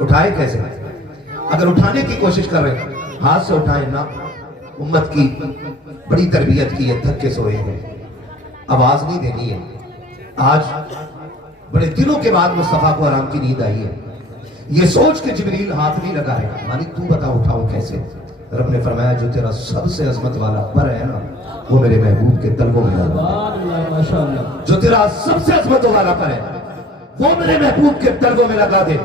اٹھائے کیسے؟ اگر اٹھانے کی کوشش کر رہے ہیں ہاتھ سے اٹھائیں نا. امت کی بڑی تربیت کی ہے, تھک کے سوئے ہیں, آواز نہیں دینی ہے. آج بڑے دنوں کے بعد مصطفیٰ کو آرام کی نیند آئی ہے. یہ سوچ کے جبریل ہاتھ نہیں لگا رہے, مالک تو بتا اٹھاؤں کیسے. رب نے فرمایا جو تیرا سب سے عظمت والا پر ہے نا وہ میرے محبوب کے تلووں میں لگا دے. جو تیرا سب سے عظمت والا پر ہے وہ میرے محبوب کے تلووں میں لگا دے.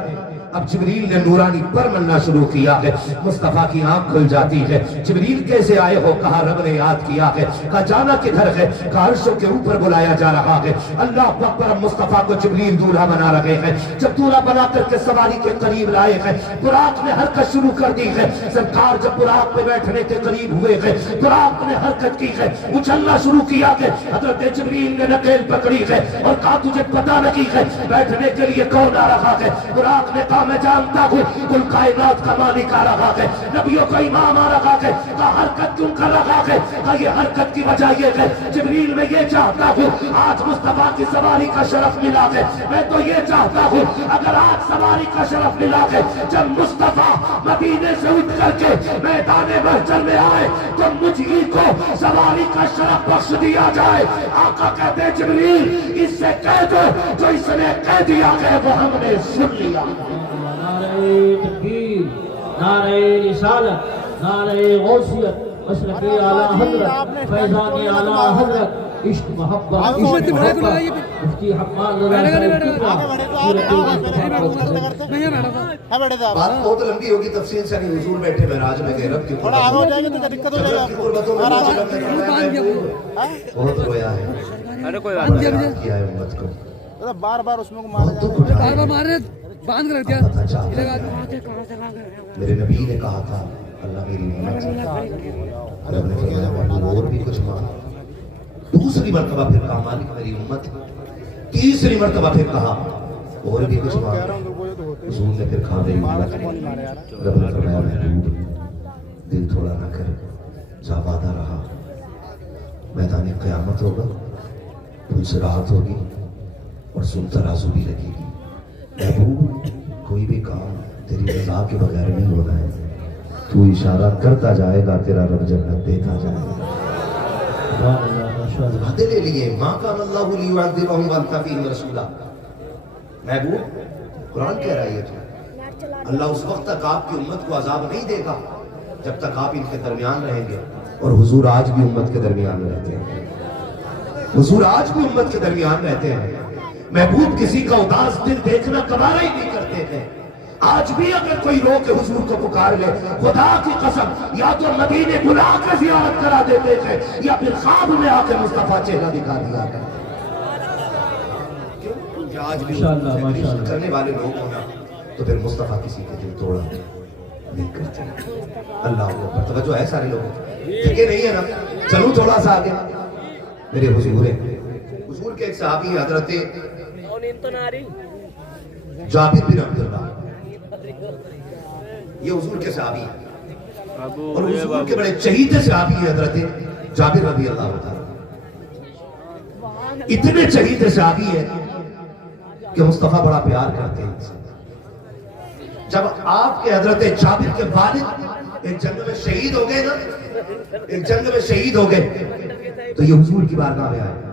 اب جبریل نے نورانی پر ملنا شروع کیا ہے. مصطفیٰ کی آنکھ کھل جاتی ہے. جبریل کیسے آئے ہو؟ کہا رب نے یاد کیا ہے. کہا جانا کدھر ہے؟ کہا عرشوں کے اوپر بلایا جا رہا ہے. اللہ اکبر. مصطفیٰ کو جبریل دولہا بنا رہے ہیں. جب دولہا بنا کر کے سواری کے قریب لائے ہیں, براق نے حرکت شروع کر دی ہے. سرکار جب براق پہ بیٹھنے کے قریب ہوئے ہیں, براق نے حرکت کی ہے, اچھلنا شروع کیا ہے. حضرت جبریل نے نکیل پکڑی ہے اور کہا تجھے پتہ نہیں ہے بیٹھنے کے لیے کون آ رہا ہے؟ براق نے کہا میں جانتا ہوں, کل کائنات کا مالک آ رہا ہے, نبیوں کا امام آ رہا ہے. کہا حرکت کیوں کر رہا ہے؟ کہا یہ حرکت کی وجہ یہ ہے جبریل میں یہ چاہتا ہوں آج مصطفیٰ کی سواری کا شرف ملا ہے. میں تو یہ چاہتا ہوں اگر آج سواری کا شرف ملا ہے, جب مصطفیٰ مدینے سے اٹھ کر کے میدان محشر میں آئے تو مجھ ہی کو سواری کا شرف بخش دیا جائے. آقا کہتے جبریل اس سے کہہ دو جو اس نے کہہ دیا ہے وہ ہم نے سن لیا. نعرہ تکبیر, نعرہ رسالت, نعرہ غوثیت, مشرق اعلیٰ حضرت, فیضان اعلیٰ حضرت, عشق محبت, عشق محبت, مفتی حقان بات بہت لمبی ہوگی, تفصیل سے نہیں. حضور بیٹھے معراج میں گئے, رب کی بہت رویا ہے, یاد کیا ہے امت کو, بار بار اس میں بہت دکھ اٹھایا. باندھ کر دیا. میرے نبی نے کہا تھا اللہ میری امت رب نے فرمایا اور بھی کچھ مانگ. دوسری مرتبہ پھر کہا مالک میری امت. تیسری مرتبہ پھر کہا اور بھی کچھ مانگ. حضور نے پھر کہا میری امت. رب نے فرمایا محبوب دل تھوڑا نہ کر, جا وعدہ رہا میدان قیامت ہوگا, پھر سے راحت ہوگی اور سن ترازو بھی لگے گی. محبوب کوئی بھی کام تیری رضا کے بغیر نہیں ہونا ہے, تو اشارہ کرتا جائے گا تیرا رب جنت دیتا جائے گا. وعدے لے لیے ما کان اللہ لیعذبہم وانت فیہم رسولا. محبوب قرآن کہہ رہا ہے تو اللہ اس وقت تک آپ کی امت کو عذاب نہیں دے گا جب تک آپ ان کے درمیان رہیں گے. اور حضور آج بھی امت کے درمیان رہتے ہیں. حضور آج بھی امت کے درمیان رہتے ہیں. محبوب کسی کا اداس دل دیکھنا گوارا ہی نہیں کرتے تھے. آج بھی اگر کوئی رو کے حضور کو پکار لے, خدا کی قسم یا تو مدینے بلا کے زیارت کرا دیتے تھے یا پھر خواب میں آ کے مصطفیٰ چہرہ دکھا دیا کرتے. کیونکہ آج بھی کرنے والے لوگ ہونا تو پھر مصطفیٰ کسی کے دل توڑا نہیں کرتے. اللہ اکبر. توجہ ہے سارے لوگوں ٹھیک نہیں ہے نا؟ چلو تھوڑا سا آگے. میرے حضور حضور کے ایک صحابی حضرت جابر بن عبداللہ, یہ حضور کے صحابی ہیں اور حضور کے بڑے چہیتے صحابی ہیں حضرت جابر رضی اللہ تعالیٰ. اتنے چہیتے صحابی ہیں کہ مصطفیٰ بڑا پیار کرتے ہیں. جب آپ کے حضرت جابر کے والد ایک جنگ میں شہید ہو گئے نا, ایک جنگ میں شہید ہو گئے تو یہ حضور کی بارگاہ میں آئے.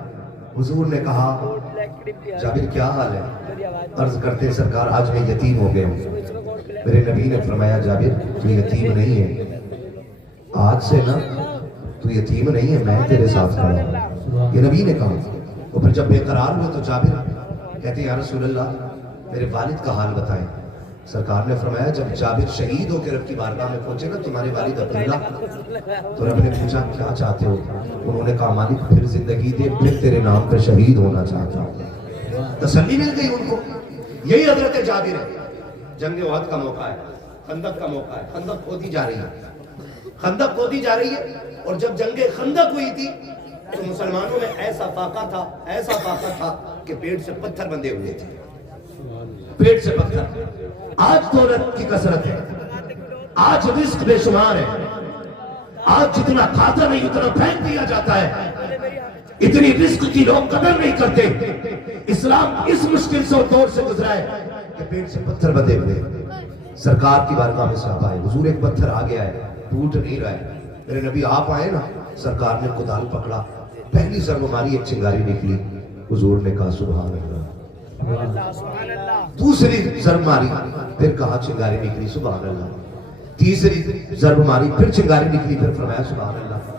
حضور نے کہا جابر کیا حال ہے؟ عرض کرتے ہیں سرکار آج میں یتیم ہو گئے ہوں. میرے نبی نے فرمایا جابر تو یتیم نہیں ہے, آج سے نا تو یتیم نہیں ہے, میں تیرے ساتھ کھڑا ہوں. یہ نبی نے کہا. اور پھر جب بے قرار ہوئے تو جابر کہتے ہیں یا رسول اللہ میرے والد کا حال بتائیں. سرکار نے فرمایا جب جابر شہید ہو کے رب کی بارگاہ میں پہنچے نا تمہارے والد عبداللہ, تو رب نے پوچھا کیا چاہتے ہو؟ انہوں نے کہا مالک پھر زندگی دے, پھر تیرے نام پہ شہید ہونا چاہتا ہوں. تسلی مل گئی ان کو. یہی حضرت جابر ہے. جنگ احد کا موقع ہے, خندق کا موقع ہے, خندق کھودی جا رہی ہے, خندق کھودی جا رہی ہے. اور جب جنگ خندق ہوئی تھی تو مسلمانوں میں ایسا فاقہ تھا, ایسا فاقہ تھا کہ پیٹ سے پتھر بندھے ہوئے تھے, پیٹ سے پتھر. آج دولت کی کثرت ہے, آج رزق بے شمار ہے, آج جتنا کھاتا نہیں اتنا پھینک دیا جاتا ہے. اتنی رزق کی لوگ قدر نہیں کرتے. اسلام اس مشکل سے دور سے گزرا ہے کہ کہ پیٹ سے پتھر بندے ہوئے سرکار کی بارگاہ میں صحابہ آئے، حضور ایک پتھر آ گیا ہے، ٹوٹ نہیں رہا ہے، میرے نبی آپ آئے نا، سرکار نے کدال پکڑا، پہلی ضرب ماری ایک چنگاری نکلی، حضور نے کہا سبحان اللہ، دوسری ضرب ماری پھر کہا چنگاری نکلی سبحان اللہ، تیسری ضرب ماری پھر چنگاری نکلی، پھر فرمایا سبحان اللہ۔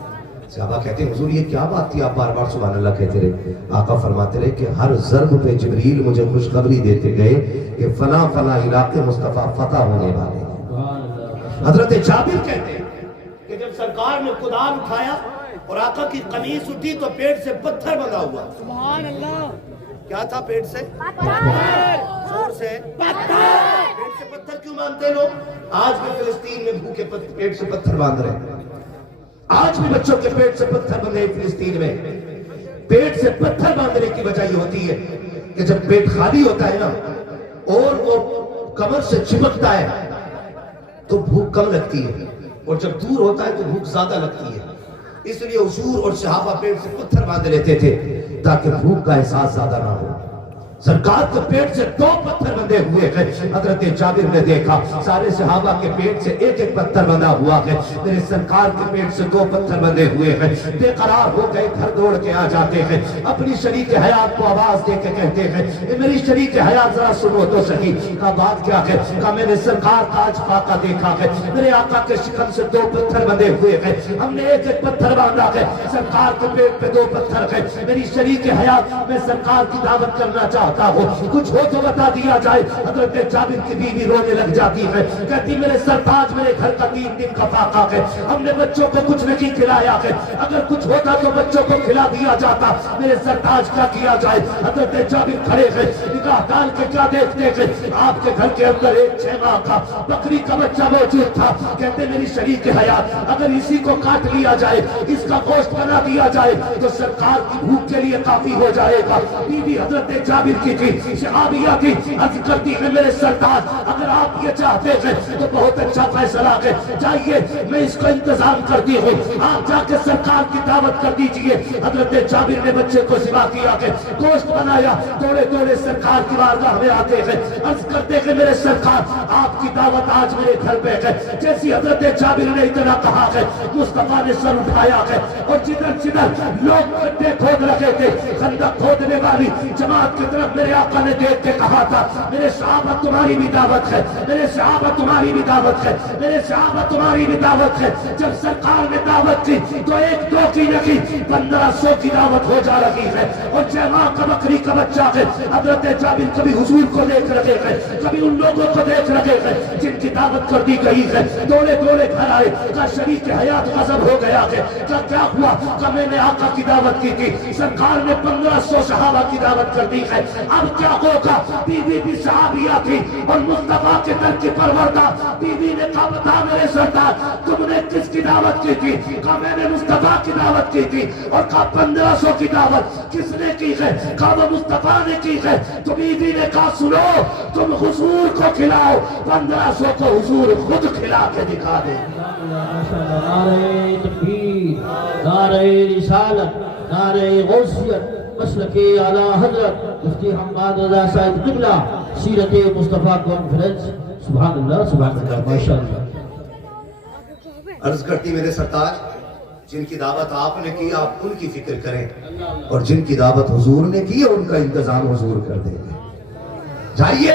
صحابہ کہتے ہیں حضور یہ کیا بات تھی آپ بار بار سبحان اللہ کہتے رہے؟ آقا فرماتے رہے کہ ہر ضرب پہ جبریل مجھے خوشخبری دیتے گئے کہ فلاں فلاں علاقے مصطفیٰ فتح ہونے والے ہیں۔ حضرت جابر کہتے ہیں کہ جب سرکار نے کدال اٹھایا اور آقا کی قمیص اٹھی تو پیٹ سے پتھر بندھا ہوا، سبحان اللہ، کیا تھا پیٹ سے؟ پتھر، زور سے پتھر۔ پیٹ سے پتھر کیوں باندھتے لوگ؟ آج بھی فلسطین میں بھوکے پیٹ سے پتھر باندھ رہے ہیں، آج بھی بچوں کے پیٹ سے پتھر بندھے فلسطین میں۔ پیٹ سے پتھر باندھنے کی وجہ یہ ہوتی ہے کہ جب پیٹ خالی ہوتا ہے نا اور وہ کمر سے چپکتا ہے تو بھوک کم لگتی ہے، اور جب دور ہوتا ہے تو بھوک زیادہ لگتی ہے، اس لیے حضور اور صحابہ پیٹ سے پتھر باندھ لیتے تھے تاکہ بھوک کا احساس زیادہ نہ ہو۔ سرکار کے پیٹ سے 2 پتھر بندھے ہوئے ہیں، حضرت جابر نے دیکھا سارے صحابہ کے پیٹ سے ایک ایک پتھر بندھا ہوا ہے، میرے سرکار کے پیٹ سے 2 پتھر بندھے ہوئے ہیں، بے قرار ہو گئے، گھر دوڑ کے آ جاتے ہیں، اپنی شریک حیات کو آواز دے کے کہتے ہیں اے میری شریک حیات ذرا سنو تو صحیح، کہا بات کیا ہے؟ کہا میں نے سرکار کا آج فاقہ دیکھا ہے، میرے آقا کے شکم سے 2 پتھر بندھے ہوئے ہیں، ہم نے ایک ایک پتھر باندھا ہے، سرکار کے پیٹ پہ 2 پتھر ہے، میری شریک حیات میں سرکار کی دعوت کرنا چاہتا ہوں، کچھ ہو تو بتا دیا جائے۔ حضرت جابر کی بیوی رونے لگ جاتی ہے، کہتی میرے سرتاج میرے گھر کا 3 دن کا فاقہ ہے، ہم نے بچوں کو کچھ نہیں کھلایا ہے، اگر کچھ ہوتا تو بچوں کو کھلا دیا جاتا، میرے سرتاج کیا کیا جائے؟ حضرت جابر کھڑے ہیں، نگاہ ڈال کے کیا دیکھتے ہیں؟ آپ کے گھر کے اندر ایک 6 ماہ کا بکری کا بچہ موجود تھا، کہتے میری شریک حیات اگر اسی کو کاٹ لیا جائے، اس کا گوشت بنا دیا جائے تو سرکار کی بھوک کے لیے کافی ہو جائے گا۔ بیوی حضرت جابر کی تھی، صحابیہ کی، عرض کرتی ہے میرے سرتاج اگر آپ یہ چاہتے ہیں تو بہت اچھا فیصلہ ہے، جائیے میں اس کا انتظام کرتی ہوں، آپ جا کے سرکار کی دعوت کر دیجئے۔ حضرت جابر نے بچے کو ذبح کیا ہے، گوشت بنایا، توڑے توڑے سرکار کی بارگاہ میں آتے ہیں، عرض کرتے ہیں میرے سرکار آپ کی دعوت آج میرے گھر پہ ہے۔ جیسی حضرت جابر نے اتنا کہا ہے، مصطفیٰ نے سر اٹھایا ہے اور جدھر جدھر لوگ گڈھے کھود رہے تھے، خندق کھودنے والی جماعت کی طرف میرے آقا نے دیکھ کے کہا تھا میرے صحابہ تمہاری بھی دعوت ہے، میرے صحابہ تمہاری بھی دعوت ہے، میرے صحابہ تمہاری بھی دعوت ہے۔ جب سرکار نے دعوت کی تو 1-2 کی نہیں 1500 کی دعوت ہو جا رہی ہے، اور 6 ماہ کا بکری کا بچہ ہے۔ حضرت جابر کبھی حضور کو دیکھ رہے ہیں، کبھی ان لوگوں کو دیکھ رہے ہیں جن کی دعوت کر دی گئی ہے، دوڑے دوڑے گھر آئے، کہا شریک حیات غضب ہو گیا ہے، کیا ہوا؟ کہ میں نے آقا کی دعوت کی تھی، سرکار نے 1500 صحابہ کی دعوت کر دی ہے، اب کیا ہوگا؟ بیوی بھی صحابیہ تھی اور مصطفیٰ کے در کی پروردہ، بیوی نے کہا بتا میرے سردار تم نے کس کی دعوت کی تھی؟ کہا میں نے مصطفیٰ کی دعوت کی تھی، اور کہا 1500 کی دعوت کس نے کی ہے؟ کہا وہ مصطفیٰ نے کی ہے۔ تو بیوی نے کہا سنو تم حضور کو کھلاؤ، 1500 کو حضور خود کھلا کے دکھا دے۔ نعرہ تکبیر، نعرہ رسالت، نعرہ غوثیت، مسلک اعلیٰ حضرت مفتی حماد رضا صاحب قبلہ، سیرت مصطفیٰ کانفرنس۔ سبحان اللہ سبحان اللہ ماشاءاللہ۔ عرض کرتی میرے سرتاج جن کی دعوت آپ نے کی آپ ان کی فکر کریں، اور جن کی دعوت حضور نے کی ان کا انتظام حضور کر دیں گے۔ جائیے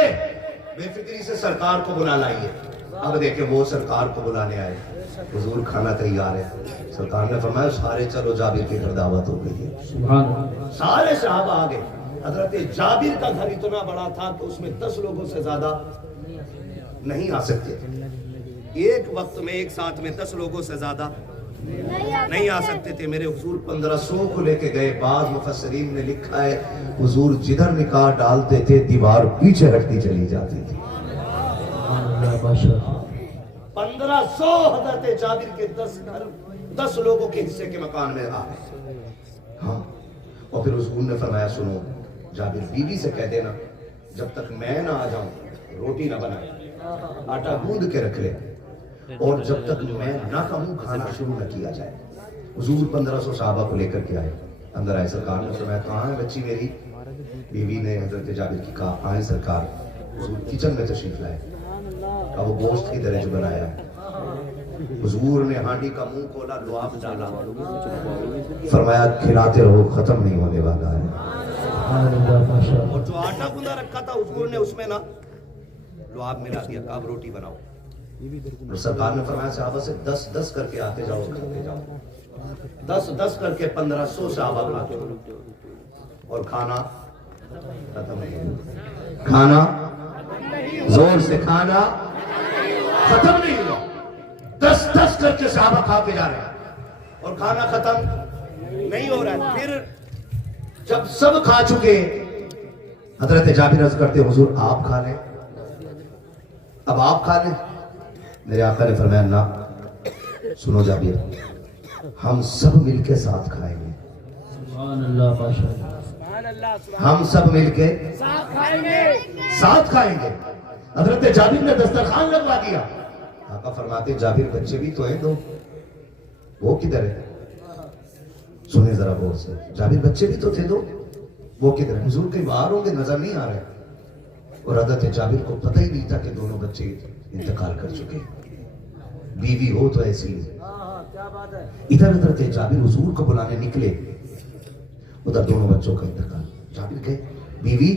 بے فکری سے سرکار کو بلا لائیے۔ اب دیکھیں وہ سرکار کو بلانے آئے، حضور کھانا تیار ہے، سرکار نے فرمایا سارے چلو جابر کی گھر دعوت ہو گئی ہے۔ سبحان اللہ۔ سارے صحابہ آ گئے۔ حضرت جابر کا گھر اتنا بڑا تھا کہ اس میں 10 لوگوں سے زیادہ نہیں آ سکتے، ایک وقت میں ایک ساتھ میں 10 لوگوں سے زیادہ نہیں آ سکتے تھے۔ میرے حضور 1500 کو لے کے گئے۔ بعض مفسرین نے لکھا ہے حضور جدھر نکاح ڈالتے تھے دیوار پیچھے ہٹتی چلی جاتی تھی۔ 1500 حضرت جابر کے 10 گھر 10 لوگوں کے حصے کے مکان میں آ گئے۔ ہاں، اور پھر حضور نے فرمایا سنو جابر بیوی سے کہہ دینا جب تک میں نہ آ جاؤں روٹی نہ بنائے، آٹا گوندھ کے رکھ لے، اور جب تک میں نہ کہوں کھانا شروع نہ کیا جائے۔ حضور 1500 صحابہ کو لے کر کے آئے، اندر آئے، سرکار نے فرمایا کہاں ہے بچی میری؟ بیوی نے حضرت جابر کی کہا آئیں سرکار۔ حضور کچن میں تشریف لائے، کہا وہ گوشت کی طرح جو بنایا ہے۔ حضور نے ہانڈی کا منہ کھولا، لعاب ڈالا، فرمایا کھلاتے رہو، ختم نہیں ہونے والا ہے۔ اور جو آٹا گوندھا رکھا تھا حضور نے اس میں نا لعاب ملا دیا، کہا اب روٹی بناؤ۔ اور سرکار نے فرمایا صحابہ سے 10 کر کے آتے جاؤ، کھاتے جاؤ، 10 کر کے 1500 صحابہ کھاتے اور کھانا ختم نہیں ہوا۔ کھانا زور سے کھانا ختم نہیں ہوا، 10 کر کے صحابہ کھا کے جا رہے ہیں اور کھانا ختم نہیں ہو رہا ہے۔ پھر جب سب کھا چکے، حضرت جابر عرض کرتے حضور آپ کھا لیں، اب آپ کھا لیں۔ میرے آقا نے فرمایا نہ، سنو جابر، ہم سب مل کے ساتھ کھائیں گے، سبحان اللہ بادشاہ، ہم سب مل کے ساتھ کھائیں گے۔ حضرت جابر نے دسترخوان لگوا دیا۔ آقا فرماتے جابر بچے بھی تو ہیں دو، وہ کدھر ہے؟ سنیں ذرا غور سے، جابر بچے بھی تو تھے دو، وہ کدھر ہے؟ حضور کہیں باہر ہوں گے، نظر نہیں آ رہے۔ اور حضرت جابر کو پتہ ہی نہیں تھا کہ دونوں بچے انتقال کر چکے، بیوی ہو تو ایسی ہے۔ ادھر حضرت جابر حضور کو بلانے نکلے، ادھر دونوں بچوں کا انتقال۔ جابر کہے بیوی،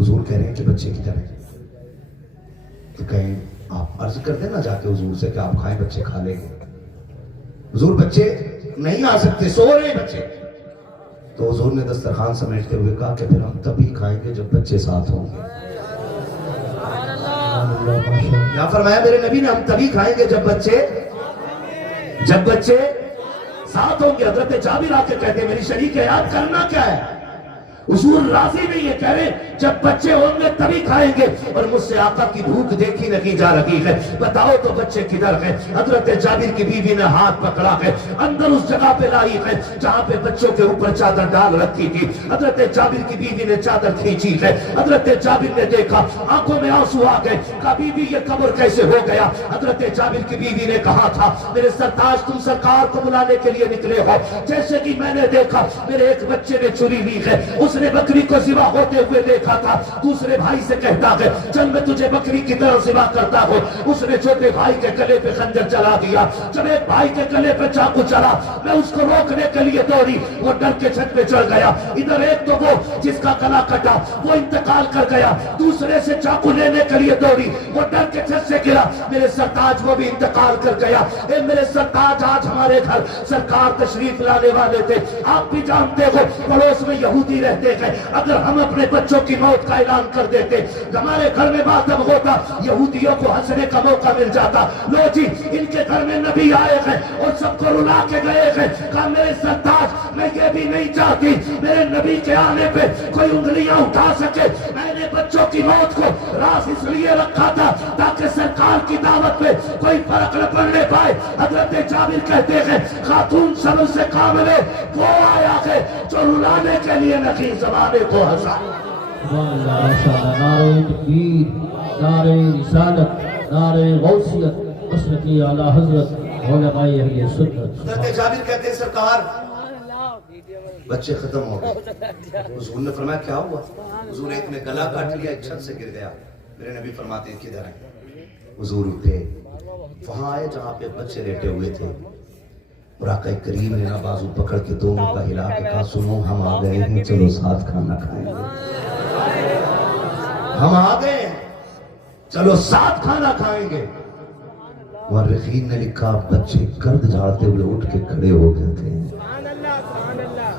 حضور کہہ رہے ہیں کہ بچے کدھر ہیں؟ تو کہیں آپ عرض کر دیں نا جا کے حضور سے کہ آپ کھائیں، بچے کھا لیں گے۔ حضور بچے نہیں آ سکتے، سو رہے ہیں بچے۔ تو حضور نے دسترخوان سمیٹتے ہوئے کہا کہ پھر ہم تبھی کھائیں گے جب بچے ساتھ ہوں گے۔ یا فرمایا میرے نبی نے ہم تبھی کھائیں گے جب بچے ساتھ ہوں گے۔ حضرت جابر آ کے کہتے ہیں میری شریک ہے، یاد کرنا کیا ہے؟ حضور راضی نہیں ہے، کہہ رہے جب بچے ہوں گے تبھی کھائیں گے، اور مجھ سے آقا کی بھوک دیکھی نہیں جا رہی ہے، بتاؤ تو بچے کدھر ہیں؟ حضرت جابر کی بیوی نے ہاتھ پکڑا ہے، اندر اس جگہ پہ لائی ہے جہاں پہ بچوں کے اوپر چادر ڈال رکھی تھی۔ حضرت جابر کی بیوی نے چادر کھینچی ہے، حضرت جابر نے دیکھا، آنکھوں میں آنسو آ گئے، کہا بیوی یہ قبر کیسے ہو گیا؟ حضرت جابر کی بیوی نے کہا تھا میرے سرتاج تم سرکار کو بلانے کے لیے نکلے ہو، جیسے کہ میں نے دیکھا میرے ایک بچے نے چری لی ہے، اس نے بکری کو ذبح ہوتے ہوئے دیکھا تھا، دوسرے بھائی سے کہتا ہے چل میں تجھے بکری کی طرح ذبح کرتا ہوں، اس نے چھوٹے بھائی کے گلے پہ خنجر چلا دیا، جب ایک بھائی کے گلے پہ چاقو چلا میں اس کو روکنے کے لیے دوڑی، وہ ڈر کے چھت پہ چڑھ گیا، ادھر ایک تو وہ جس کا گلا کٹا وہ انتقال کر گیا، دوسرے سے چاقو لینے کے لیے دوڑی، وہ ڈر کے چھت سے گرا، میرے سرتاج وہ بھی انتقال کر گیا۔ اے میرے سرتاج آج ہمارے گھر سرکار تشریف لانے والے تھے، آپ بھی جانتے ہو پڑوس میں یہودی رہتے ہیں، اگر ہم اپنے بچوں کی موت کا اعلان کر دیتے ہمارے گھر میں ماتم ہوتا، یہودیوں کو ہنسنے کا موقع مل جاتا، لو جی ان کے گھر میں نبی آئے ہیں اور سب کو رلا کے گئے ہیں، کہا میرے سرتاج میں یہ بھی نہیں چاہتی میرے نبی کے آنے پہ کوئی انگلیاں اٹھا سکے، میں نے بچوں کی موت کو راز اس لیے رکھا تھا تاکہ سرکار کی دعوت میں کوئی فرق نہ پڑنے پائے۔ حضرت جابر کہتے ہیں خاتون سب سے کامل ہے وہ آیا ہے جو رلانے کے لیے نہیں زمانے کو ہنسا۔ نعرہ تکبیر، نعرہ رسالت، نعرہ غوثیت، مسلکی اعلی حضرت علماء اہل سنت۔ حضرت جابر کہتے ہیں سرکار بچے ختم ہو گئے، حضور نے فرمایا کیا ہوا؟ حضور ایک نے گلا کاٹ لیا، ایک چھت سے گر گیا، میرے نبی فرماتے ہیں کدھر ہیں؟ حضور اٹھے، وہاں آئے جہاں پہ بچے لیٹے ہوئے تھے، اور آقا کریم نے بازو پکڑ کے دونوں کا ہلا کے کہا سنو ہم آ گئے ہیں، چلو ساتھ کھانا کھائیں گے، ہم آ گئے ہیں چلو ساتھ کھانا کھائیں گے۔ مورخین نے لکھا بچے گرد جھاڑتے ہوئے اٹھ کے کھڑے ہو گئے تھے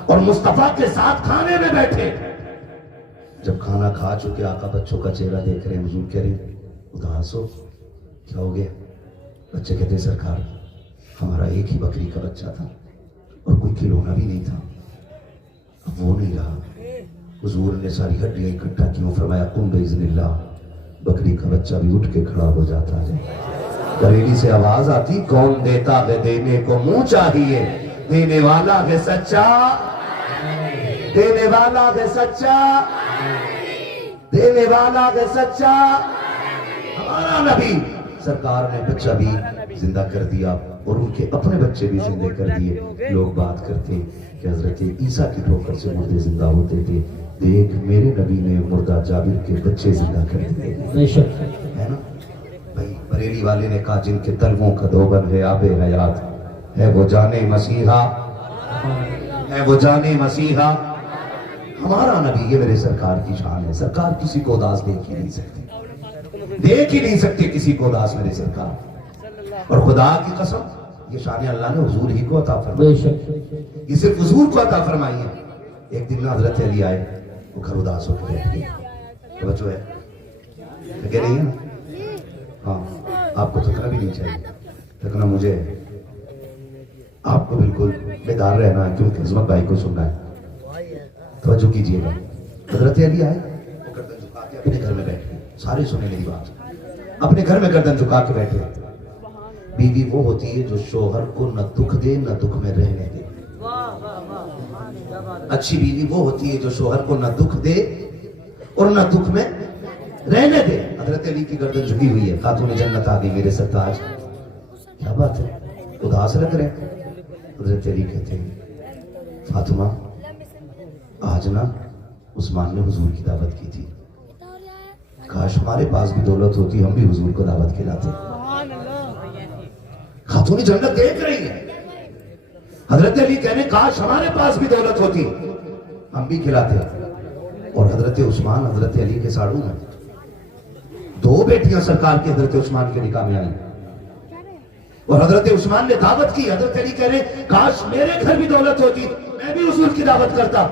اور مصطفیٰ کے ساتھ کھانے میں بیٹھے۔ جب کھانا کھا چکے آقا بچوں کا چہرہ دیکھ رہے ہیں، حضور کہہ رہے ہیں اداس ہو، کیا ہو گیا؟ بچے کہتے ہیں سرکار ہمارا ایک ہی بکری کا بچہ تھا اور کوئی کھلونا بھی نہیں تھا، اب وہ نہیں رہا۔ حضور نے ساری ہڈیاں اکٹھا کیوں، فرمایا قم باذن اللہ، بکری کا بچہ بھی اٹھ کے کھڑا ہو جاتا ہے۔ بریلی سے آواز آتی کون دیتا ہے دینے کو منہ چاہیے، دینے والا ہے سچا، دینے والا ہے سچا، دینے والا ہے سچا۔ ہمارا نبی سرکار نے بچہ بھی زندہ کر دیا اور ان کے اپنے بچے بھی زندہ کر دیے۔ لوگ بات کرتے کہ حضرت عیسیٰ کی ٹھوکر سے مردے زندہ ہوتے تھے، دیکھ میرے نبی نے مردہ جابر کے بچے زندہ کر دیے بے شک ہے نا بھائی بریلی والے نے کہا جن کے تلووں کا دوبن ہے آب حیات ہے وہ جانے مسیحا ہے وہ جانے مسیحا ہمارا نبی یہ میرے سرکار کی شان ہے سرکار کسی کو اداس دیکھ ہی نہیں سکتی دیکھ ہی نہیں سکتے کسی کو اداس میرے سرکار اور خدا کی قسم یہ شان اللہ نے حضور ہی کو عطا فرمائی بے شک یہ صرف حضور کو عطا فرمائی ہے ایک دن میں حضرت علی آئے وہ گھر اداس ہو کے بیٹھ گئے توجہ ہے کہہ رہی ہے نا ہاں آپ کو تھکنا بھی نہیں چاہیے تھکنا مجھے ہے آپ کو بالکل بیدار رہنا ہے کیونکہ عظمت بھائی کو سننا ہے توجہ کیجئے گا حضرت علی آئے وہ گردن جھکا کے اپنے گھر میں بیٹھے سارے سنیں میری بات اپنے گھر میں گردن جھکا کے بیٹھے بیوی وہ ہوتی ہے جو شوہر کو نہ دکھ دے نہ دکھ میں رہنے دے اچھی بیوی وہ ہوتی ہے جو شوہر کو نہ دکھ دے اور نہ دکھ میں رہنے دے حضرت علی کی گردن جھکی ہوئی ہے خاتون جنت آ گئی میرے سرتاج کیا بات ہے اداس لگ رہے حضرت علی کہتے ہیں فاطمہ آج نا عثمان نے حضور کی دعوت کی تھی کاش ہمارے پاس بھی دولت ہوتی ہم بھی حضور کو دعوت کھلاتے خاتون جنت دیکھ رہی ہے حضرت علی کہنے کاش ہمارے پاس بھی دولت ہوتی ہم بھی کھلاتے اور حضرت عثمان حضرت علی کے ساڑھوں میں دو بیٹیاں سرکار کے حضرت عثمان کے نکاح میں آئیں اور حضرت عثمان نے دعوت کی حضرت علی کہہ رہے کاش میرے گھر بھی دولت ہوتی میں بھی حضور کی دعوت کرتا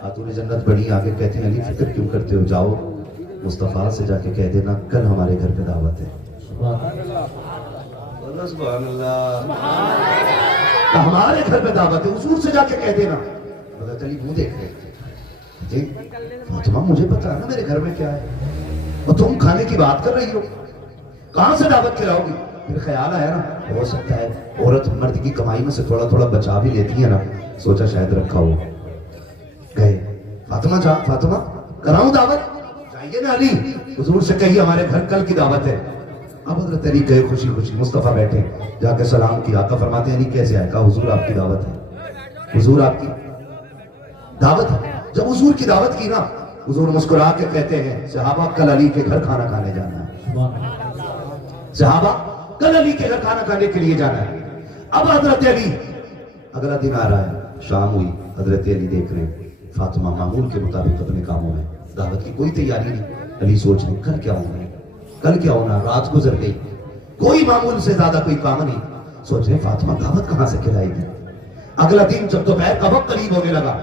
خاتون جنت بڑی آگے کہتے ہیں علی فکر کیوں کرتے ہو جاؤ مصطفیٰ سے جا کے کہہ دینا کل ہمارے گھر پہ دعوت ہے سبحان اللہ ہمارے گھر پہ دعوت ہے حضور سے جا کے کہہ دینا حضرت علی منہ دیکھ رہے فاطمہ مجھے پتا ہے نا میرے گھر میں کیا ہے اور تم کھانے کی بات کر رہی ہو کہاں سے دعوت کھلاؤ گی پھر خیال آیا نا ہو سکتا ہے عورت مرد کی کمائی میں سے تھوڑا تھوڑا بچا بھی لیتی ہے نا سوچا شاید رکھا ہو گئے فاطمہ کراؤں دعوت جائیے نا علی حضور سے کہیے ہمارے گھر کل کی دعوت ہے اب حضرت علی گئے خوشی خوشی مصطفیٰ بیٹھے جا کے سلام کیا آقا فرماتے ہیں علی کیسے آئے کہا حضور آپ کی دعوت ہے حضور آپ کی دعوت ہے جب حضور کی دعوت کی نا حضور مسکرا کے کہتے ہیں صحابہ کل علی کے گھر کھانا کھانے جانا ہے صحابہ کل علی کے گھر کھانا کھانے کے لیے جانا ہے اب حضرت علی اگلا دن آ رہا ہے شام ہوئی حضرت علی دیکھ رہے ہیں فاطمہ معمول کے مطابق اپنے کاموں میں دعوت کی کوئی تیاری نہیں علی سوچ رہے کل کیا ہونا کل کیا ہونا رات گزر گئی کوئی معمول سے زیادہ کوئی کام نہیں سوچ رہے فاطمہ دعوت کہاں سے کھلائے گی اگلا دن جب دوپہر کا وقت قریب ہونے لگا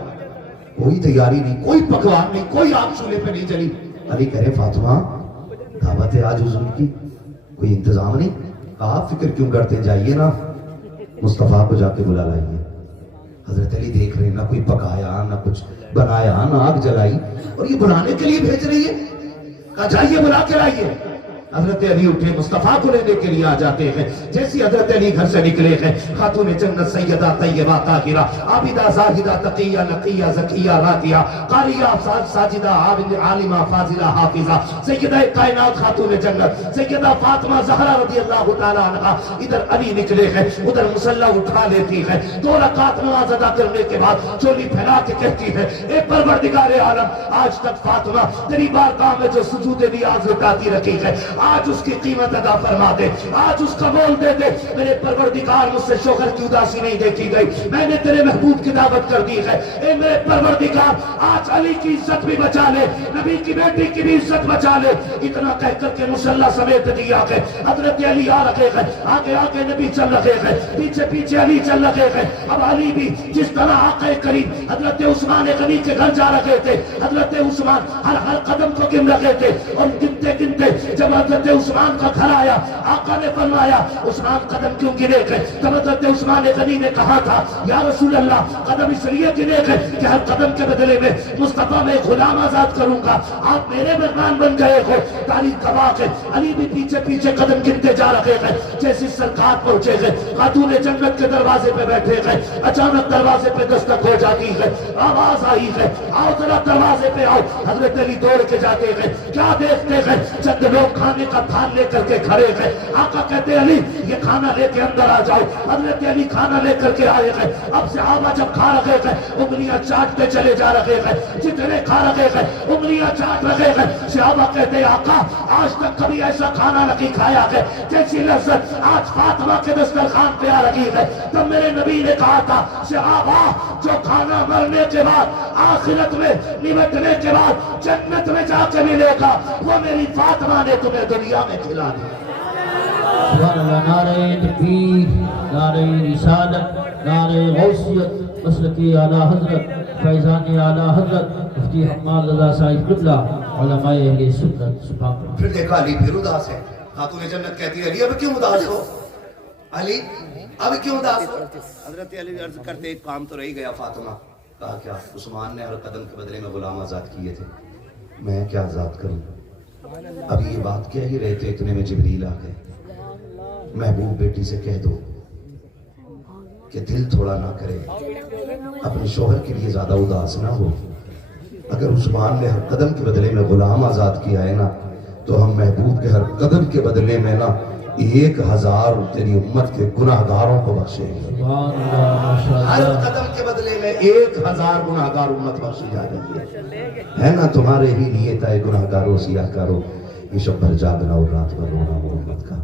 کوئی تیاری نہیں کوئی پکوان نہیں کوئی آگ چولہے پہ نہیں چلی علی کہہ رہے فاطمہ دعوت ہے آج حضور کی کوئی انتظام نہیں کہا فکر کیوں کرتے جائیے نا مصطفیٰ کو جا کے بلا لائیے حضرت علی دیکھ رہے نہ کوئی پکایا نہ کچھ بنایا نہ آگ جلائی اور یہ بنانے کے لیے بھیج رہی ہے کہا جائیے بلا کے لائیے حضرت علی اٹھے مصطفیٰ کو لینے کے لیے آ جاتے ہیں جیسی حضرت علی گھر سے نکلے ہیں خاتون جنت سیدہ طیبہ طاہرہ عابدہ زاہدہ تقیہ نقیہ زکیہ راضیہ قاریہ ساجدہ عالمہ فاضلہ حافظہ سیدہ کائنات خاتون جنت سیدہ فاطمہ زہرا رضی اللہ تعالیٰ عنہ ادھر علی نکلے ہیں ادھر مسلح اٹھا لیتی ہے 2 رکعت نماز ادا کرنے کے بعد چولی پھیلا کے کہتی ہے اے پروردگار عالم آج تک فاطمہ تیری بارگاہ میں جو سجود نیاز لٹاتی رکھی ہے آج اس کی قیمت ادا فرما دے آج اس کا مول دے دے میرے پروردگار مجھ سے شوہر کی اداسی نہیں دیکھی گئی میں نے تیرے محبوب کی دعوت کر دی ہے اے میرے پروردگار آج علی کی عزت بھی بچا لے نبی کی بیٹی کی بھی عزت بچا لے اتنا کہہ کر کے مسلح سمیت دیا ہے حضرت علی آ رکھے ہیں آگے آگے نبی چل رکھے ہیں پیچھے پیچھے علی چل رکھے ہیں اب علی بھی جس طرح آقا کریم حضرت عثمان غنی کے گھر جا رکھے تھے حضرت عثمان ہر قدم کو گن رکھے تھے اور گنتے گنتے جب حضرت عثمان کا گھر آیا آقا نے فرمایا عثمان قدم کیوں گنے گئے تب حضرت عثمان غنی نے کہا تھا یا رسول اللہ قدم اس لیے گنے گئے کہ ہر قدم کے بدلے میں مصطفیٰ میں غلام آزاد کروں گا آپ میرے مہمان بن گئے ہو تاریخ گواہ ہے علی بھی پیچھے پیچھے قدم گنتے جا رہے ہیں جیسے سرکار پہنچے گئے خاتون جنت کے دروازے پہ بیٹھے گئے اچانک دروازے پہ دستک ہو جاتی ہے آواز آئی ہے آؤ ذرا دروازے پہ آؤ حضرت علی دوڑ کے جاتے گئے کیا دیکھتے ہیں چند لوگ کھانا کھانے کا تھال لے کر کے کھڑے گئے. آقا کہتے علی یہ کھانا لے کے اندر آ جاؤ. حضرت علی کھانا لے کر کے آئے گئے. اب صحابہ جب کھا رہے گئے انگلیاں چاٹتے چلے جا رہے گئے. جتنے کھا رہے گئے انگلیاں چاٹ رہے گئے. صحابہ کہتے آقا آج تک کبھی ایسا کھانا نہیں کھایا ہے جیسی لذت آج فاطمہ کے دسترخوان پہ آ رہی ہے. تب میرے نبی نے کہا تھا صحابہ جو کھانا مرنے کے بعد آخرت میں نمٹنے کے بعد جنت میں جا کے ملے گا وہ میری فاطمہ نے تمہیں دنیا میں کھلا دیا. سبحان اللہ. نعرہ تکبیر، نعرہ رسالت، نعرہ غوثیت، مسلکی اعلیٰ حضرت فیضان اعلیٰ حضرت مفتی حماد رضا صاحب قبلہ علماء اہل سنت. سبحان اللہ. پھر دیکھا علی پھر اداس ہے. خاتون جنت کہتی ہے علی اب کیوں اداس ہو؟ علی اب کیوں اداس ہو؟ حضرت علی عرض کرتے ایک کام تو رہ گیا فاطمہ. کہا کیا؟ عثمان نے ہر قدم کے بدلے میں غلام آزاد کیے تھے، میں کیا آزاد کروں؟ ابھی یہ بات کہہ ہی رہے تھے اتنے میں جبریل آ گئے. محبوب بیٹی سے کہہ دو کہ دل تھوڑا نہ کرے، اپنے شوہر کے لیے زیادہ اداس نہ ہو. اگر عثمان نے ہر قدم کے بدلے میں غلام آزاد کیا ہے نا تو ہم محبوب کے ہر قدم کے بدلے میں نا 1000 تیری امت کے گناہگاروں کو بخشیں گے. سبحان اللہ. ماشاء ہر اللہ. قدم کے بدلے میں 1000 گناہگار امت بخشی جا رہی ہے نا. تمہارے ہی لیے تھا گناہگاروں سیاہکاروں یہ شب بھر جاگنا اور رات بھر رونا محمد کا.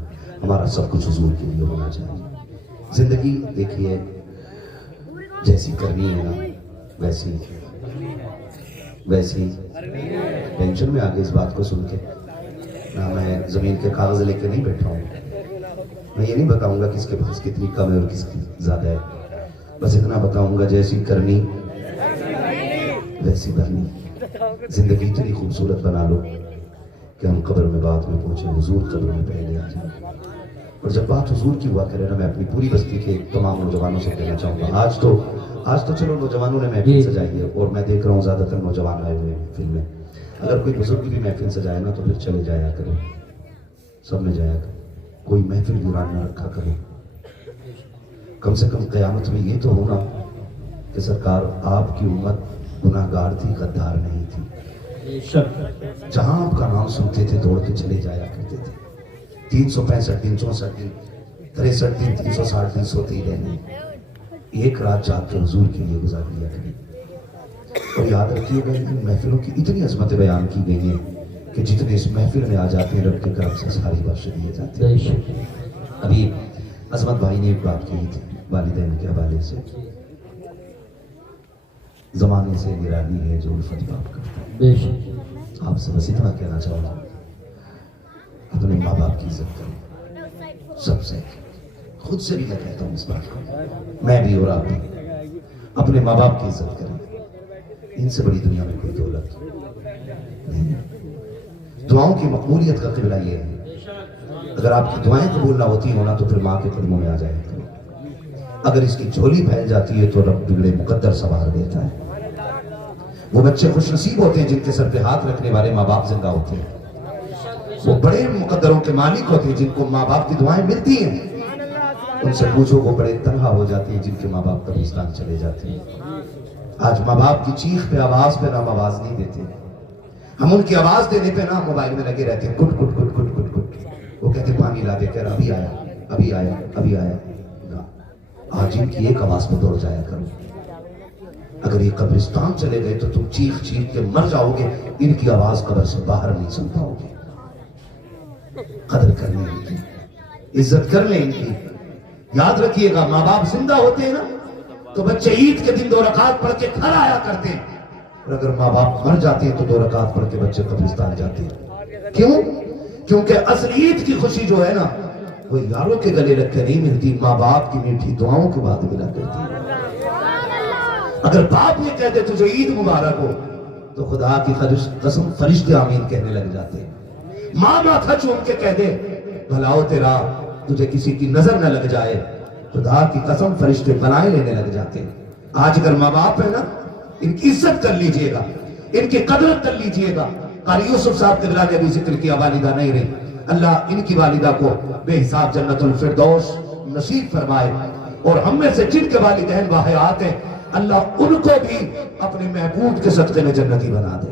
ہمارا سب کچھ حضور کے لیے ہونا چاہیے. زندگی دیکھیے جیسی کرنی ہے نا ویسی ٹینشن میں آگے اس بات کو سن کے نہ میں زمین کے کاغذ لے کے نہیں بیٹھا ہوں. میں یہ نہیں بتاؤں گا کس کے پاس کتنی کم ہے اور کس کی زیادہ ہے. بس اتنا بتاؤں گا جیسی کرنی ویسی بھرنی. زندگی اتنی خوبصورت بنا لو کہ ہم قبر میں بعد میں پہنچے حضور قبر میں پہلے آ جائیں. اور جب بات حضور کی ہوا کرے نا میں اپنی پوری بستی کے تمام نوجوانوں سے کہنا چاہوں گا آج تو چلو نوجوانوں نے محفل سجائی ہے اور میں دیکھ رہا ہوں زیادہ تر نوجوان آئے ہوئے ہیں محفل میں. اگر کوئی بزرگ بھی محفل سجائے نا تو پھر چلے جایا کرو، سب میں جایا کرو، کوئی محفل ویران نہ رکھا کرو. کم سے کم قیامت میں یہ تو ہونا کہ سرکار آپ کی امت گناہگار تھی، غدار نہیں تھی. جہاں آپ کا نام سنتے تھے دوڑ کے چلے جایا کرتے تھے. 365 دن 64 دن 63 دن 360 دن سوتے ہی رہنے. ایک رات جاگ کے حضور کے لیے گزار دیا کریں. اور یاد رکھیے گا ان محفلوں کی اتنی عظمتیں بیان کی گئی ہیں کہ جتنے اس محفل میں آ جاتے ہیں رب کے کرم سے ساری بخش دیے جاتے ہیں. ابھی عظمت بھائی نے ایک بات کی تھی والدین کے حوالے سے. زمانے سے نرالی ہے جو الفت باپ کا. آپ سے بس اتنا کہنا چاہوں گا اپنے ماں باپ کی عزت کریں. سب سے خود سے بھی میں کہتا ہوں اس بات کو، میں بھی اور آپ بھی اپنے ماں باپ کی عزت کریں. ان سے بڑی دنیا میں کوئی دولت نہیں. دعاؤں کی مقبولیت کا قبلہ یہ ہے اگر آپ کی دعائیں قبول نہ ہوتی ہونا تو پھر ماں کے قدموں میں آ جائے کریں. اگر اس کی جھولی پھیل جاتی ہے تو رب بگڑے مقدر سنوار دیتا ہے. وہ بچے خوش نصیب ہوتے ہیں جن کے سر پہ ہاتھ رکھنے والے ماں باپ زندہ ہوتے ہیں. وہ بڑے مقدروں کے مالک ہوتے ہیں جن کو ماں باپ کی دعائیں ملتی ہیں. ان سے پوچھو وہ بڑے تنہا ہو جاتے ہیں جن کے ماں باپ قبرستان چلے جاتے ہیں. آج ماں باپ کی چیخ پہ آواز پہ نام آواز نہیں دیتے. ہم ان کی آواز دینے پہ نام موبائل میں لگے رہتے ہیں کٹ کٹ کٹ کٹ کٹ کٹ. وہ کہتے پانی لا دے کر ابھی آیا ابھی آیا ابھی آیا. آج ان کی ایک آواز پہ دوڑ جایا کرو. اگر یہ قبرستان چلے گئے تو تم چیخ چیخ کے مر جاؤ گے. ان کی آواز قبر سے باہر نہیں سن پاؤ گے. قدر کر لیں ان کی، عزت کر لیں ان کی. یاد رکھیے گا ماں باپ زندہ ہوتے ہیں نا تو بچے عید کے دن 2 رکعت پڑھ کے گھر آیا کرتے ہیں. اور اگر ماں باپ مر جاتے ہیں تو 2 رکعت پڑھ کے بچے قبرستان جاتے ہیں. کیوں؟ کیونکہ اصل عید کی خوشی جو ہے نا وہ یاروں کے گلے رکھ کے نہیں ملتی، ماں باپ کی میٹھی دعاؤں کے بعد ملا کرتی ہے. اگر باپ یہ کہتے تجھے عید مبارک ہو تو خدا کی قسم فرشتے آمین کہنے لگ جاتے ہیں. ماں ماتھا چوم کے کہہ دے بھلا ہو تیرا تجھے کسی کی نظر نہ لگ جائے، خدا کی قسم فرشتے بنائے لینے لگ جاتے ہیں. آج اگر ماں باپ ہے نا ان کی عزت کر لیجئے گا، ان کی قدر کر لیجئے گا. قاری یوسف صاحب قبلہ نے بھی ذکر کیا والدہ نہیں رہی. اللہ ان کی والدہ کو بے حساب جنت الفردوس نصیب فرمائے. اور ہم میں سے جن کے والدین باحیات ہیں اللہ ان کو بھی اپنے محبوب کے صدقے میں جنتی بنا دے.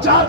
4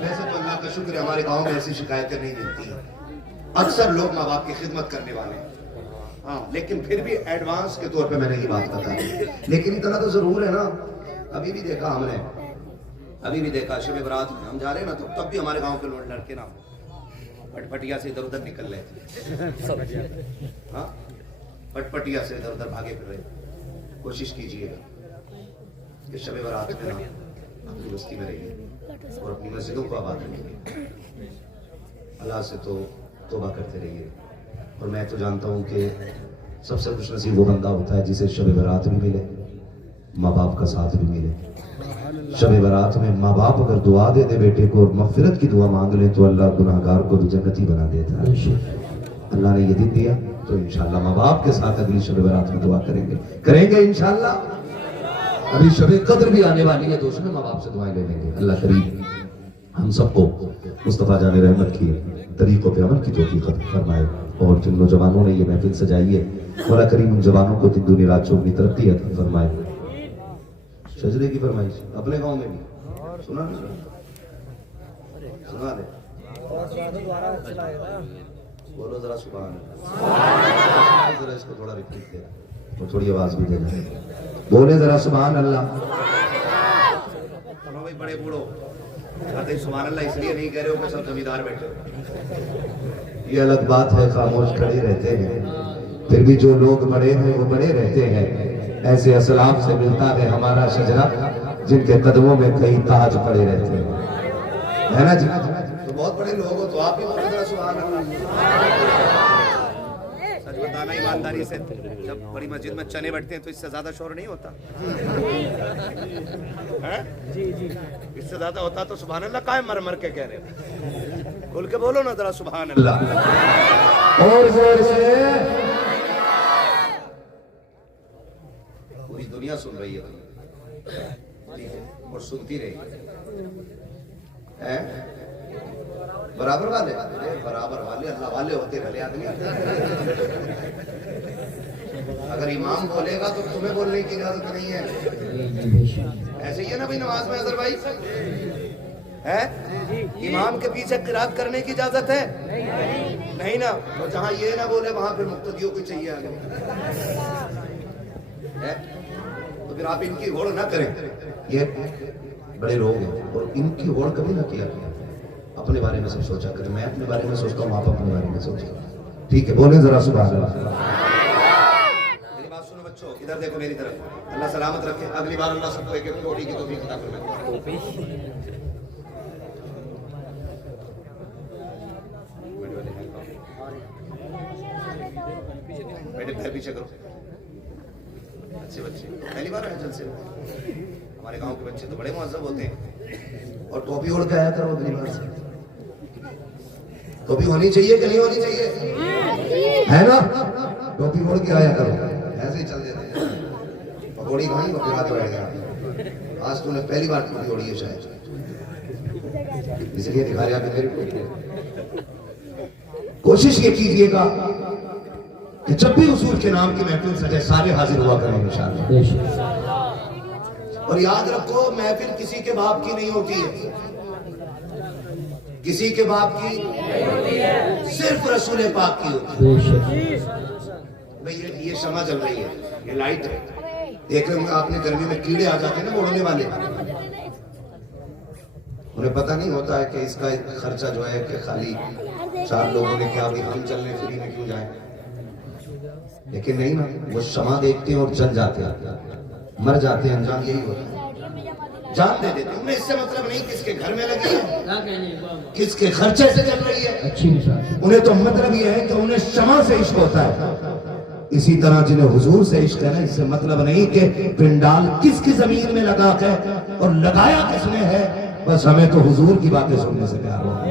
ویسے تو اللہ کا شکر ہے ہمارے گاؤں میں ایسی شکایتیں نہیں ملتی ہیں، اکثر لوگ ماں باپ کی خدمت کرنے والے ہیں، ہاں لیکن پھر بھی ایڈوانس کے طور پہ میں نے یہ بات بتا دی، لیکن اتنا تو ضرور ہے نا، ابھی بھی دیکھا ہم نے، ابھی بھی دیکھا شب برات میں ہم جا رہے ہیں نا تو تب بھی ہمارے گاؤں کے لڑکے نا پٹ پٹیا سے ادھر ادھر نکل رہے تھے، ہاں پٹ پٹیا سے ادھر ادھر بھاگے پھر رہے۔ کوشش کیجیے گا کہ شب برات میں نا اپنی بستی میں رہیے اور اپنی مسجدوں کو آباد رکھیے، اللہ سے تو توبہ کرتے رہیے، اور میں تو جانتا ہوں کہ سب سے خوش نصیب وہ بندہ ہوتا ہے جسے شب برات بھی ملے، ماں باپ کا ساتھ بھی ملے۔ شب برات میں ماں باپ اگر دعا دے دے بیٹے کو اور مغفرت کی دعا مانگ لے تو اللہ گناہگار کو بھی جنتی بنا دیتا ہے۔ اللہ نے یہ دن دیا تو انشاءاللہ ماں باپ کے ساتھ اگلی شب برات میں دعا کریں گے انشاءاللہ۔ ابھی شب قدر بھی آنے والی ہے تو اس میں ماں باپ سے دعائیں لے لیں گے۔ اللہ کریم ہم سب کو مصطفیٰ جان رحمت کی طریقوں پہ عمل کی توفیق عطا فرمائے، اور جن نوجوانوں نے یہ محفل سجائی ہے مولا کریم ان جوانوں کو دن دنیا رات چوگنی ترقی عطا فرمائے۔ شجرے کی فرمائش اپنے گاؤں میں بھی سنا دے، بولو ذرا سبحان اللہ، ذرا اس کو تھوڑا ریپیٹ دے اور تھوڑی آواز بھی دینا، بولے ذرا سبحان اللہ۔ بھائی بڑے بوڑھو کہتے ہیں سبحان اللہ اس لیے نہیں کہہ رہے ہو کہ سب زمیندار بیٹھے ہو، یہ الگ بات ہے، خاموش کھڑے رہتے ہیں، پھر بھی جو لوگ بڑے ہیں وہ بڑے رہتے ہیں، ایسے اسلاف سے ملتا ہے ہمارا شجرہ جن کے قدموں میں کئی تاج پڑے رہتے ہیں، ہے نا جی؟ تو بہت بڑے لوگ ہو تو آپ بھی بولے ذرا سبحان اللہ۔ سچ بتانا ایمانداری سے، جب بڑی مسجد میں چنے بٹتے ہیں تو اس سے زیادہ شور نہیں ہوتا، اس سے زیادہ ہوتا تو سبحان اللہ کائم مر مر کے کہہ رہے ہو، کھل کے بولو نا ذرا سبحان اللہ اور زور سے۔ پوری دنیا سن رہی ہے اور سنتی رہی ہے، برابر والے اللہ والے ہوتے بھلے آدمی، اگر امام بولے گا تو تمہیں بولنے کی اجازت نہیں ہے، ایسے ہی ہے نا بھائی نماز میں اظہر بھائی ہے، امام کے پیچھے قرات کرنے کی اجازت ہے نہیں نا، اور جہاں یہ نہ بولے وہاں پھر مقتدیوں کو چاہیے آگے، تو پھر آپ ان کی غور نہ کریں، یہ بڑے لوگ ہیں اور ان کی غور کبھی نہ کیا کریں، اپنے بارے میں سب سوچا کریں، میں اپنے بارے میں سوچتا ہوں آپ اپنے بارے میں سوچیں، ٹھیک ہے؟ بولیں ذرا سبحان اللہ۔ میری بات سنو بچوں، ادھر دیکھو میری طرف، اللہ سلامت رکھے، اگلی بار اللہ سب کو ایک ایک کوڑی کی توفیق عطا فرمائے۔ بیٹے پیر پیچھے کرو، اچھے بچے پہلی بار آئے جلسے میں، ہمارے گاؤں کے بچے تو بڑے مہذب ہوتے ہیں، اور ٹوپی اوڑھ کے آیا کرو اگلی بار سے، ٹوپی ہونی چاہیے کہ نہیں ہونی چاہیے، ہے نا؟ ٹوپی اوڑھ کے آیا کرو، ایسے ہی چل دیتے ہیں، پکوڑی کھائیں تو پھر آگے بیٹھ گیا، آج تو نے پہلی بار ٹوپی اوڑھی ہے شاید، اس لیے دکھا رہا کہ میری ٹوپی ہے۔ کوشش یہ کیجیے گا کہ جب بھی حضور کے نام کی محفل سجے سارے حاضر ہوا کریں انشاءاللہ، اور یاد رکھو محفل کسی کے باپ کی نہیں ہوتی ہے، کسی کے باپ کی صرف رسول پاک کی ہوتی ہے۔ بھئی یہ شمع جل رہی ہے، یہ لائٹ ہے، دیکھ رہے ہوں آپ نے گرمی میں کیڑے آ جاتے ہیں نا اڑنے والے، انہیں پتہ نہیں ہوتا ہے کہ اس کا خرچہ جو ہے کہ خالی 4 لوگوں نے کیا بھی ہم چلنے فری میں کیوں جائیں، لیکن نہیں نا، وہ شمع دیکھتے ہیں اور جل جاتے ہیں، مر جاتے ہیں، انجام یہی ہوتا ہے، جان دے دیتے ہیں۔ انہیں اس سے مطلب نہیں کس کے گھر میں لگی ہے، کس کے خرچے سے چل رہی ہے، انہیں تو مطلب یہ ہے کہ انہیں شمع سے عشق ہوتا ہے۔ اسی طرح جنہیں حضور سے عشق ہے نا، اس سے مطلب نہیں کہ پنڈال کس کی زمین میں لگا ہے اور لگایا کس نے ہے، بس ہمیں تو حضور کی باتیں سننے سے پیار ہوتا ہے،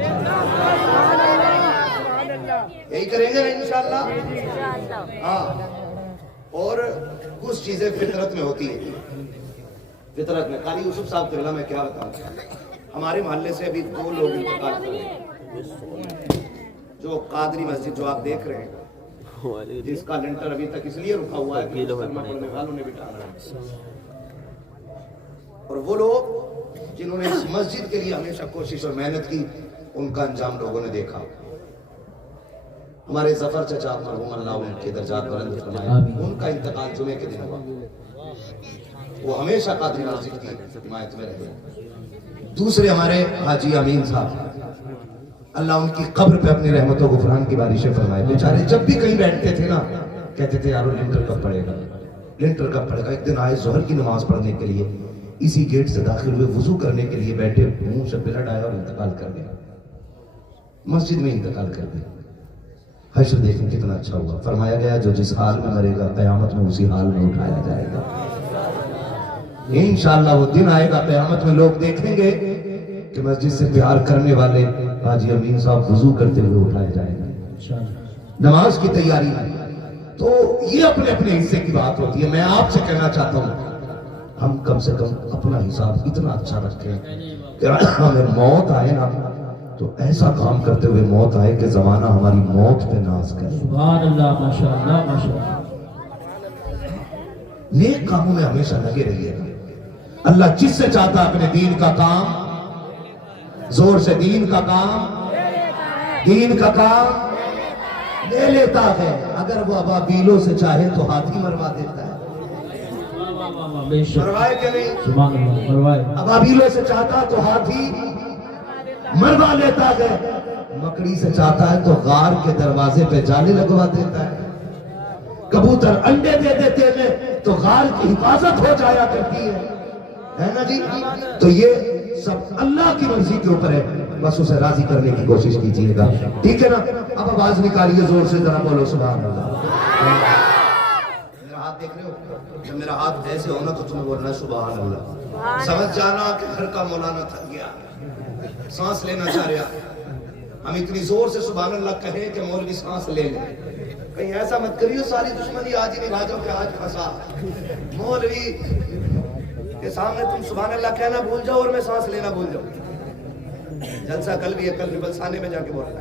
یہی کریں گے نا انشاءاللہ۔ ہاں، اور کچھ چیزیں فطرت میں ہوتی ہیں، فطرت میں، قاری یوسف صاحب قبلہ میں کیا بتاؤں، ہمارے محلے سے ابھی 2 لوگ انتقال کر رہے ہیں، جو قادری مسجد جو آپ دیکھ رہے ہیں جس کا لنٹر ابھی تک اس لیے رکا ہوا ہے کہ والوں نے بٹھانا ہے، اور وہ لوگ جنہوں نے اس مسجد کے لیے ہمیشہ کوشش اور محنت کی، ان کا انجام لوگوں نے دیکھا۔ ہمارے ظفر چچا مرحوم اللہ ان کے درجات بلند فرمائے، ان کا انتقال جمعے کے دن ہوا۔ وہ ہمیشہ قادری مسجد کی حمایت میں رہے۔ دوسرے ہمارے حاجی امین صاحب، اللہ ان کی قبر پہ اپنی رحمت و غفران کی بارشیں فرمائے۔ بیچارے جب بھی کہیں بیٹھتے تھے نا، کہتے تھے یارو لنٹر کب پڑے گا، لنٹر کب پڑے گا۔ ایک دن آئے ظہر کی نماز پڑھنے کے لیے، اسی گیٹ سے داخل ہوئے، وضو کرنے کے لیے بیٹھے، منہ سے بلڈ آیا اور انتقال کر گیا، مسجد میں انتقال کر گیا۔ حشر دیکھیں کتنا اچھا ہوا۔ فرمایا گیا جو جس حال میں مرے گا قیامت میں اسی حال میں اٹھایا جائے گا۔ انشاءاللہ وہ دن آئے گا، قیامت میں لوگ دیکھیں گے کہ مسجد سے پیار کرنے والے حاجی امین صاحب وضو کرتے ہوئے اٹھائے جائیں گے، نماز کی تیاری ہے۔ تو یہ اپنے اپنے حصے کی بات ہوتی ہے۔ میں آپ سے کہنا چاہتا ہوں ہم کم سے کم اپنا حساب اتنا اچھا رکھیں کہ ہمیں موت آئے نا تو ایسا کام کرتے ہوئے موت آئے کہ زمانہ ہماری موت پہ ناز کرے۔ سبحان اللہ، ماشاءاللہ ماشاءاللہ۔ نیک کاموں میں ہمیشہ لگے رہیے۔ اللہ جس سے چاہتا اپنے دین کا کام، زور سے دین کا کام، دین کا کام لے لیتا ہے۔ اگر وہ ابابیلوں سے چاہے تو ہاتھی مروا دیتا ہے۔ مروائے کہ نہیں؟ سبحان اللہ، مروائے۔ ابابیلوں سے چاہتا تو ہاتھی مروا لیتا ہے، مکڑی سے چاہتا ہے تو غار کے دروازے پہ جالے لگوا دیتا ہے، کبوتر انڈے دے دیتے ہیں تو غار کی حفاظت ہو جایا کرتی ہے نا جی۔ تو یہ سب اللہ کی مرضی کے اوپر ہے، بس اسے راضی کرنے کی کوشش کیجیے گا، ٹھیک ہے نا؟ اب آواز نکالیے زور سے، ذرا بولو سبحان اللہ۔ میرا ہاتھ دیکھ رہے ہو؟ جب میرا ہاتھ ایسے ہونا تو تمہیں بولنا سبحان اللہ۔ سمجھ جانا کہ گھر کا مولانا تھک گیا، سانس لینا چاہ رہا۔ ہم اتنی زور سے سبحان اللہ کہیں کہ مولوی سانس لے لیں۔ کہیں ایسا مت کریو ساری دشمنی آج ہی نبھا جاؤ کہ آج پھنسا مولوی کے سامنے تم سبحان اللہ کہنا بھول جاؤ اور میں سانس لینا بھول جاؤں۔ جلسہ کل بھی ہے، کل بھی بلسانے میں جا کے بولنا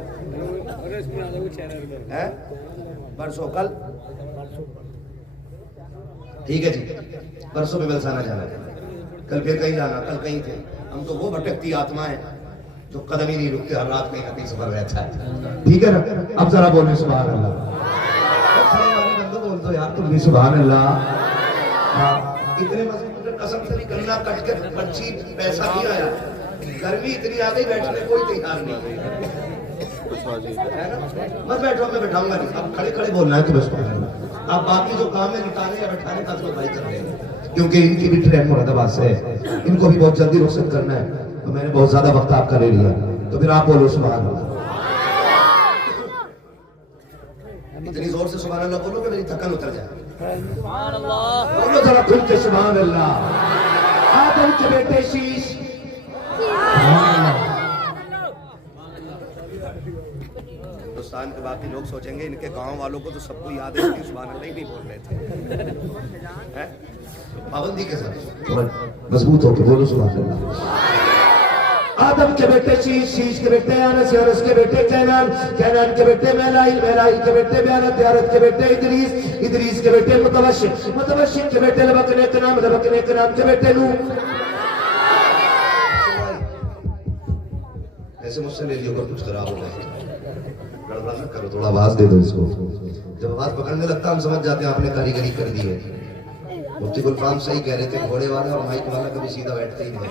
ہے، پرسوں کل ٹھیک ہے جی، پرسوں بھی بلسانہ جانا ہے، کل پھر کہیں جانا، کل کہیں تھے۔ ہم تو وہ بھٹکتی آتما ہے جو قدم ہی نہیں رکتے، ہر رات کہیں حدیث پر رہتا ہے، ٹھیک ہے نا؟ اب ذرا بولیں سبحان اللہ۔ کھڑے والے بندوں بول دو یار تم بھی سبحان اللہ۔ اتنے مزے مجھے قسم سے نہیں کرنا، کٹ کے پرچی پیسہ نہیں آیا، گرمی اتنی آ گئی بیٹھنے کوئی تیار نہیں ہے نا؟ مت بیٹھو، میں بٹھاؤں گا نہیں، اب کھڑے کھڑے بولنا ہے تو بس سبحان اللہ۔ اب باقی جو کام ہے نکالنے یا بیٹھانے کا تو بھائی کر رہے ہیں، کیونکہ ان کی بھی ٹرین مراد آباد سے ہے، ان کو بھی بہت جلدی رخصت کرنا ہے، تو میں نے بہت زیادہ وقت آپ کا لے لیا، تو پھر آپ بولو سبحان اللہ۔ اتنی زور سے سبحان اللہ بولو کہ میری تھکن اتر جائے۔ بولو ذرا کھل کے سبحان اللہ۔ آدم کے بیٹے شیش، ہندوستان کے باقی لوگ سوچیں گے ان کے گاؤں والوں کو تو سب کو یاد ہے کہ سبحان اللہ ہی نہیں بول رہے تھے، پابندی کے ساتھ مضبوط ہو کے بولو سبحان اللہ۔ آدم کے بیٹے شیش، شیش کے بیٹے انس، انس کے بیٹے کینان، کینان کے بیٹے میلائیل، میلائیل کے بیٹے بیارت، بیارت کے بیٹے ادریس، ادریس کے بیٹے متوشق، متوشق کے بیٹے لبکن اکنام، لبکن اکنام کے بیٹے نوح۔ ایسے مجھ سے لے لیو اگر کچھ خراب ہو جائے، گڑبڑا نہ کرو، تھوڑا آواز دے دو اس کو۔ جب آواز پکڑنے لگتا ہم سمجھ جاتے ہیں آپ نے کاریگری کر دی ہے۔ مفتی گلفام صحیح کہہ رہے تھے، گھوڑے والا اور مائک والا کبھی سیدھا بیٹھتے ہی نہیں۔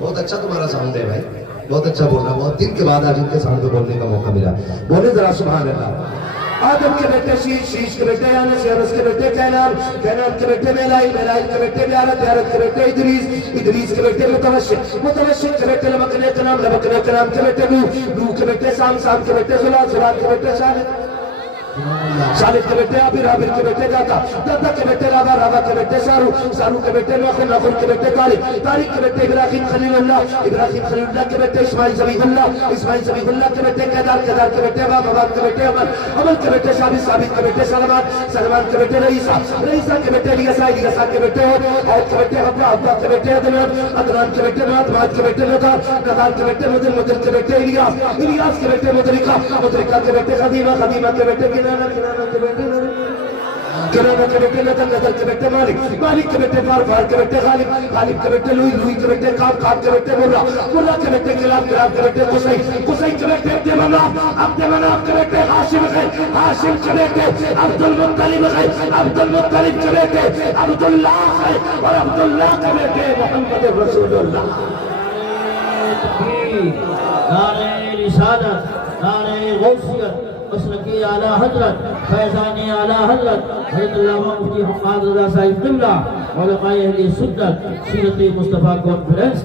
بہت اچھا تمہارا ساؤنڈ ہے بھائی، بہت اچھا بول رہا، بہت دن کے بعد آج ان کے ساؤنڈ پہ بولنے کا موقع ملا، بولے ذرا سبحان اللہ۔ آدم کے بیٹے شیش، شیش کے بیٹے انس، انس کے بیٹے کینان، کینان کے بیٹے میلائیل، میلائیل کے بیٹے بیارت، بیارت کے بیٹے ادریس، ادریس کے بیٹے متوشق، متوشق کے بیٹے لبکن اکنام، لبکن اکنام کے بیٹے نوح، نوح کے بیٹے سام، سام کے بیٹے زلال، زلال کے بیٹے شالد، شالد کے بیٹے عابر، عابر کے بیٹے داتا، داتا کے بیٹے راوا، راوا کے بیٹے سارو، سارو کے بیٹے نوح، نوح کے بیٹے طارق، طارق کے بیٹے ابراہیم خلیل اللہ، ابراہیم خلیل اللہ کے بیٹے اسماعیل ذبیح اللہ، اسماعیل ذبیح اللہ کے بیٹے کیدار، کیدار کے بیٹے عباد، عباد کے بیٹے عمل، عمل کے بیٹے ثابت، ثابت کے بیٹے سلمان، سلمان کے بیٹے رئیسہ، رئیسہ کے بیٹے الیسا، الیسا کے بیٹے عود کے بیٹے حبہ، حبہ کے بیٹے عدنان، عدنان کے بیٹے مات، مات کے بیٹے نظار، نظار کے بیٹے مدن، مدن کے بیٹے الیاس، الیاس کے بیٹے مدرکہ، مدرکہ کے بیٹے خدیمہ، خدیمہ کے بیٹے کنانہ، کنانہ کے بیٹے کنانہ کے بیٹے نظر نظر کے بیٹے مالک مالک کے بیٹے فار فار کے بیٹے غالب غالب کے بیٹے لوئی لوئی کے بیٹے کام کام کے بیٹے مرہ مرہ کے بیٹے کلاب کلاب کے بیٹے قصی قصی کے بیٹے عبد مناف کے بیٹے ہاشم ہاشم کے بیٹے عبد المطلب عبد المطلب کے بیٹے عبداللہ اور عبداللہ کے بیٹے محمد رسول اللہ نعرہ رسالت نعرہ غوثیت مسلکی اعلیٰ حضرت فیضان اعلیٰ حضرت حضرت علامہ مفتی حماد رضا صاحب قبلہ علماء اہل سنت سیرت مصطفیٰ کانفرنس